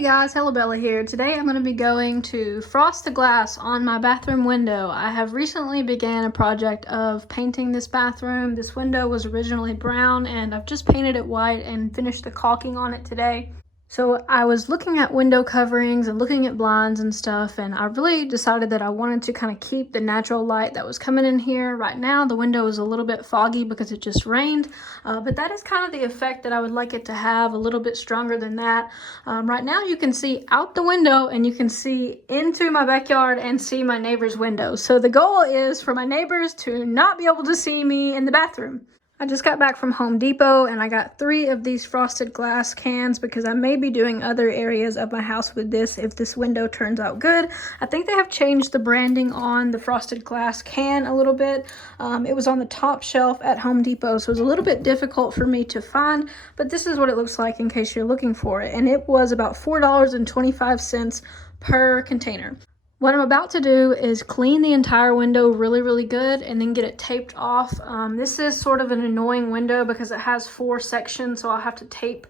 Hey guys, Hello Bella here. Today I'm going to be going to frost the glass on my bathroom window. I have recently began a project of painting this bathroom. This window was originally brown and I've just painted it white and finished the caulking on it today. So I was looking at window coverings and looking at blinds and stuff, and I really decided that I wanted to kind of keep the natural light that was coming in here. Right now the window is a little bit foggy because it just rained, but that is kind of the effect that I would like it to have, a little bit stronger than that. Right now you can see out the window and you can see into my backyard and see my neighbor's window. So the goal is for my neighbors to not be able to see me in the bathroom. I just got back from Home Depot and I got 3 of these frosted glass cans because I may be doing other areas of my house with this if this window turns out good. I think they have changed the branding on the frosted glass can a little bit. It was on the top shelf at Home Depot, so it was a little bit difficult for me to find, but this is what it looks like in case you're looking for it. And it was about $4.25 per container. What I'm about to do is clean the entire window really good and then get it taped off. This is sort of an annoying window because it has 4 sections, so I'll have to tape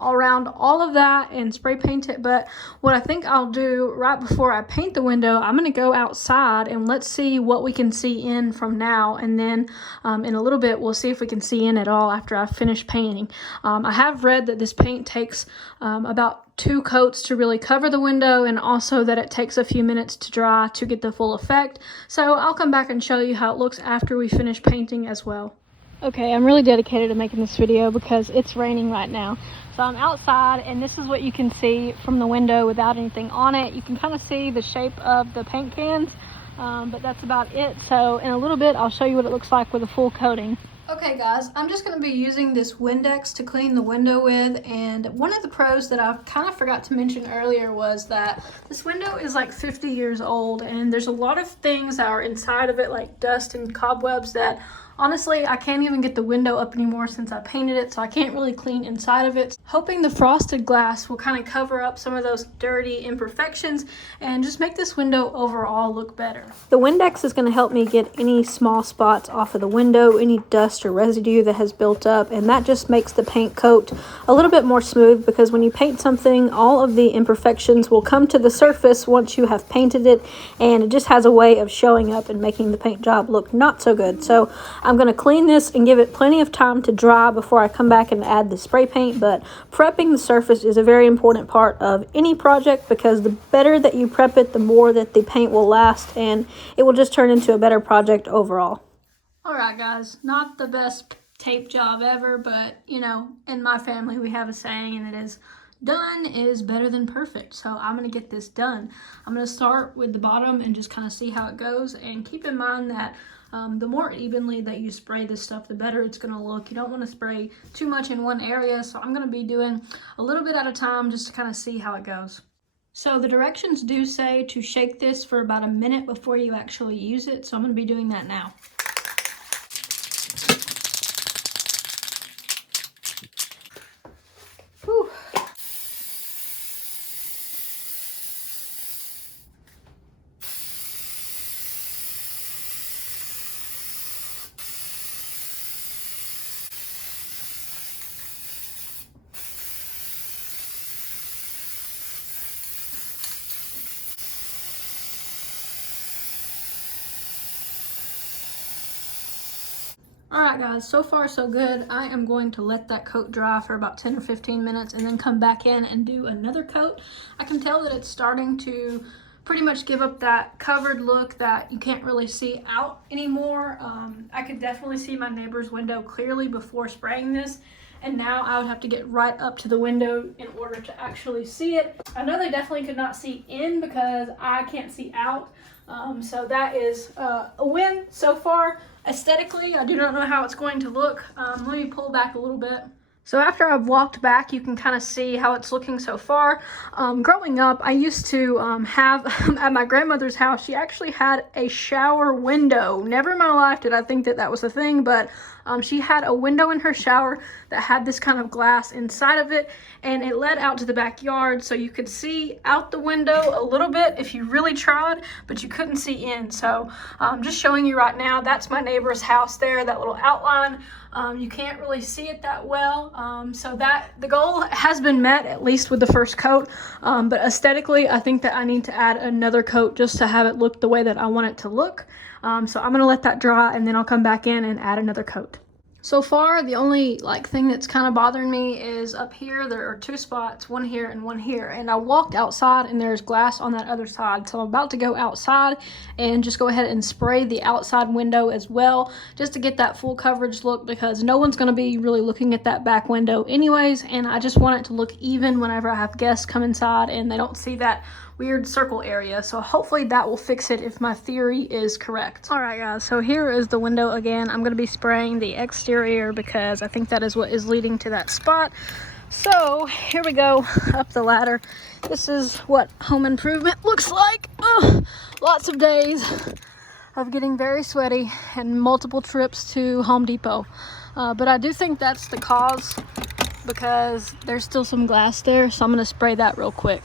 all around all of that and spray paint it. But what I think I'll do right before I paint the window, I'm going to go outside and let's see what we can see in from now, and then in a little bit we'll see if we can see in at all after I finish painting. I have read that this paint takes about 2 coats to really cover the window, and also that it takes a few minutes to dry to get the full effect. So I'll come back and show you how it looks after we finish painting as well. Okay, I'm really dedicated to making this video because it's raining right now. So I'm outside and this is what you can see from the window without anything on it. You can kind of see the shape of the paint cans, but that's about it. So in a little bit, I'll show you what it looks like with a full coating. Okay guys, I'm just going to be using this Windex to clean the window with, and one of the pros that I kind of forgot to mention earlier was that this window is like 50 years old and there's a lot of things that are inside of it, like dust and cobwebs, that honestly I can't even get the window up anymore since I painted it, so I can't really clean inside of it. Hoping the frosted glass will kind of cover up some of those dirty imperfections and just make this window overall look better. The Windex is going to help me get any small spots off of the window, any dust or residue that has built up, and that just makes the paint coat a little bit more smooth, because when you paint something, all of the imperfections will come to the surface once you have painted it, and it just has a way of showing up and making the paint job look not so good. So I'm going to clean this and give it plenty of time to dry before I come back and add the spray paint. But prepping the surface is a very important part of any project, because the better that you prep it, the more that the paint will last, and it will just turn into a better project overall. Alright guys, not the best tape job ever, but you know, in my family we have a saying, and it is, done is better than perfect. So I'm going to get this done. I'm going to start with the bottom and just kind of see how it goes, and keep in mind that the more evenly that you spray this stuff, the better it's going to look. You don't want to spray too much in one area, so I'm going to be doing a little bit at a time just to kind of see how it goes. So the directions do say to shake this for about a minute before you actually use it, so I'm going to be doing that now. Whew. Alright guys, so far so good. I am going to let that coat dry for about 10 or 15 minutes and then come back in and do another coat. I can tell that it's starting to pretty much give up that covered look that you can't really see out anymore. I could definitely see my neighbor's window clearly before spraying this, and now I would have to get right up to the window in order to actually see it. I know they definitely could not see in because I can't see out, so that is a win so far. Aesthetically, I do not know how it's going to look. Let me pull back a little bit. So after I've walked back, you can kind of see how it's looking so far. Growing up, I used to have, at my grandmother's house, she actually had a shower window. Never in my life did I think that that was a thing, but She had a window in her shower that had this kind of glass inside of it, and it led out to the backyard, so you could see out the window a little bit if you really tried, but you couldn't see in. So I'm just showing you right now, that's my neighbor's house there, that little outline. You can't really see it that well, so that the goal has been met, at least with the first coat, but aesthetically I think that I need to add another coat just to have it look the way that I want it to look. So I'm gonna let that dry, and then I'll come back in and add another coat. So far, the only thing that's kind of bothering me is up here. There are two spots, one here and one here. And I walked outside and there's glass on that other side. So I'm about to go outside and just go ahead and spray the outside window as well, just to get that full coverage look, because no one's going to be really looking at that back window anyways. And I just want it to look even whenever I have guests come inside and they don't see that weird circle area. So hopefully that will fix it if my theory is correct. All right, guys, so here is the window again. I'm going to be spraying the exterior because I think that is what is leading to that spot. So here we go up the ladder. This is what home improvement looks like. Lots of days of getting very sweaty and multiple trips to Home Depot. But I do think that's the cause, because there's still some glass there, so I'm going to spray that real quick.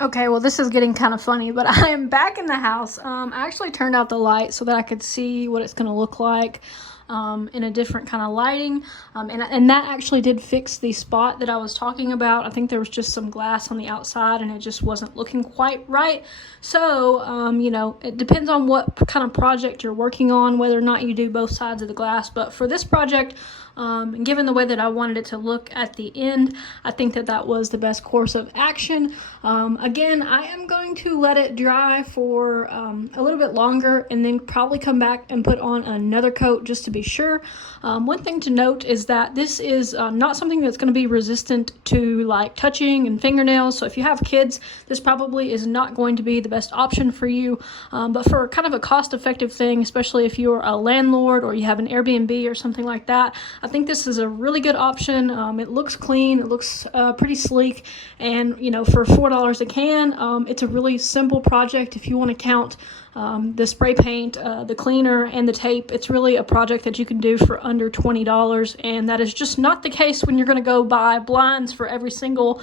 Okay, well, this is getting kind of funny, but I am back in the house. I actually turned out the light so that I could see what it's going to look like in a different kind of lighting, and that actually did fix the spot that I was talking about. I think there was just some glass on the outside and it just wasn't looking quite right. So you know, it depends on what kind of project you're working on, whether or not you do both sides of the glass. But for this project, and given the way that I wanted it to look at the end, I think that that was the best course of action. Again, I am going to let it dry for a little bit longer and then probably come back and put on another coat just to be sure. One thing to note is that this is not something that's going to be resistant to like touching and fingernails. So if you have kids, this probably is not going to be the best option for you. But for kind of a cost-effective thing, especially if you're a landlord or you have an Airbnb or something like that, I think this is a really good option. It looks clean, it looks pretty sleek, and you know, for $4 a can, it's a really simple project. If you want to count the spray paint, the cleaner, and the tape, it's really a project that you can do for under $20, and that is just not the case when you're going to go buy blinds for every single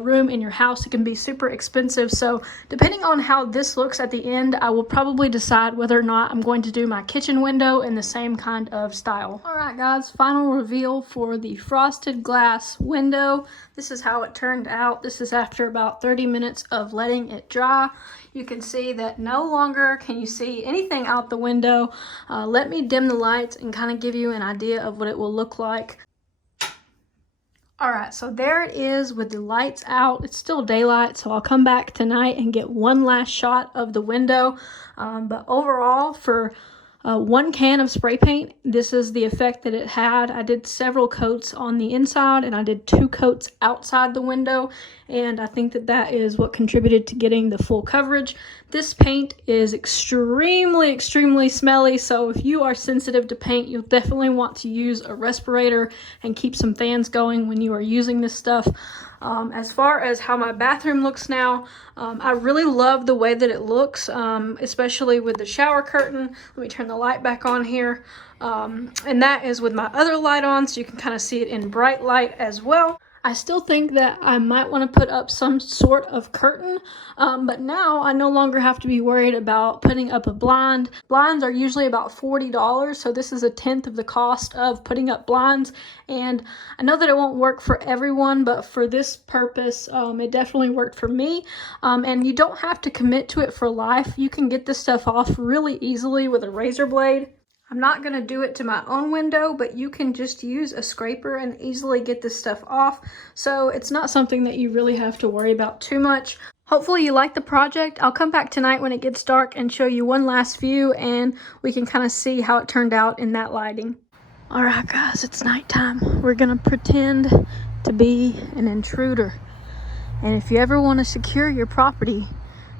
room in your house. It can be super expensive. So depending on how this looks at the end, I will probably decide whether or not I'm going to do my kitchen window in the same kind of style. All right, guys, final reveal for the frosted glass window. This is how it turned out. This is after about 30 minutes of letting it dry. You can see that no longer can you see anything out the window. Let me dim the lights and kind of give you an idea of what it will look like. All right, so there it is with the lights out. It's still daylight, so I'll come back tonight and get one last shot of the window. But overall, for one can of spray paint, this is the effect that it had. I did several coats on the inside and I did 2 coats outside the window, and I think that that is what contributed to getting the full coverage. This paint is extremely smelly, so if you are sensitive to paint, you'll definitely want to use a respirator and keep some fans going when you are using this stuff. As far as how my bathroom looks now, I really love the way that it looks, especially with the shower curtain. Let me turn the light back on here. And that is with my other light on, so you can kind of see it in bright light as well. I still think that I might want to put up some sort of curtain, but now I no longer have to be worried about putting up a blind. Blinds are usually about $40, so this is 1/10 of the cost of putting up blinds. And I know that it won't work for everyone, but for this purpose, it definitely worked for me. And you don't have to commit to it for life. You can get this stuff off really easily with a razor blade. I'm not going to do it to my own window, but you can just use a scraper and easily get this stuff off. So it's not something that you really have to worry about too much. Hopefully you like the project. I'll come back tonight when it gets dark and show you one last view, and we can kind of see how it turned out in that lighting. All right, guys, it's nighttime. We're going to pretend to be an intruder. And if you ever want to secure your property,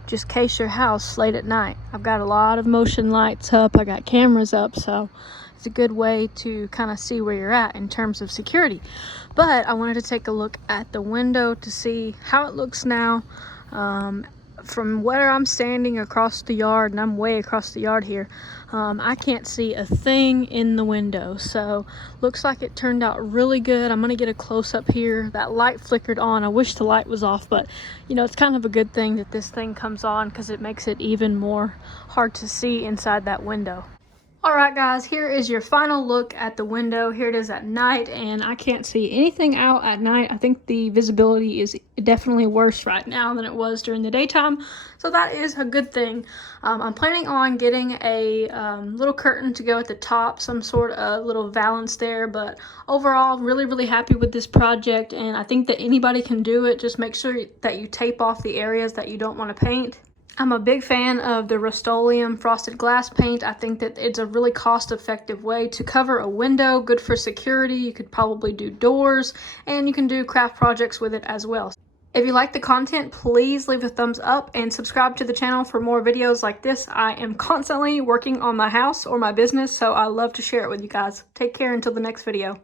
just case your house late at night. I've got a lot of motion lights up. I got cameras up, so it's a good way to kind of see where you're at in terms of security. But I wanted to take a look at the window to see how it looks now. from where I'm standing across the yard, and I'm way across the yard here, I can't see a thing in the window. So looks like it turned out really good. I'm gonna get a close-up here. That light flickered on. I wish the light was off, but you know, it's kind of a good thing that this thing comes on because it makes it even more hard to see inside that window. Alright guys, here is your final look at the window. Here it is at night, and I can't see anything out at night. I think the visibility is definitely worse right now than it was during the daytime, so that is a good thing. I'm planning on getting a little curtain to go at the top, some sort of little valance there, but overall really happy with this project, and I think that anybody can do it. Just make sure that you tape off the areas that you don't want to paint. I'm a big fan of the Rust-Oleum frosted glass paint. I think that it's a really cost-effective way to cover a window, good for security. You could probably do doors, and you can do craft projects with it as well. If you like the content, please leave a thumbs up and subscribe to the channel for more videos like this. I am constantly working on my house or my business, so I love to share it with you guys. Take care until the next video.